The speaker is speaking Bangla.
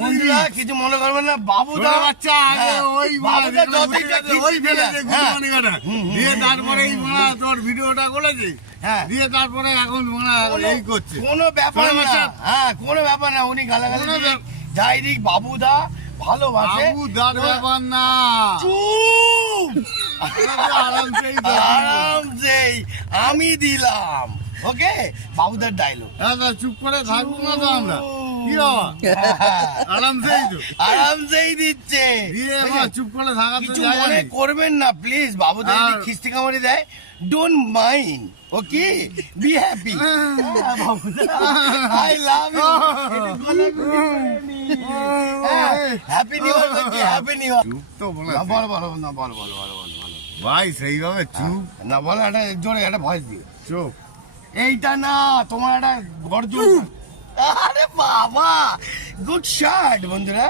বন্ধুরা কিছু মনে করবেন না, বাবুদা বাচ্চা আগে ওই দিয়ে তারপরে তোর ভিডিওটা করেছি, দিয়ে তারপরে এখন এই করছে। কোনো ব্যাপার না, হ্যাঁ কোনো ব্যাপার না। উনি গালাগালি যাই দিক, বাবুদা ভালোবাসে, বাবুদার ব্যাপার না। আরামসেই আমি দিলাম, ওকে বাবুদার ডায়লগ। চুপ করে থাকবো না তো আমরা, কি আরামসেই দিচ্ছে। চুপ করে থাকা কিছু মনে করবেন না প্লিজ, বাবুদা যদি খিস্তি কামড়ি দেয়, don't mind, okay be happy. I love you, happy new year, happy new year. তো বলো না, বলো ভাই সেইভাবে চুপ না, বলো একটা জোরে একটা ভয়েস দিয়ে। চুপ। এইটা না, তোমার একটা গর্জন। আরে বাবা, গুড শট বন্ধুরা।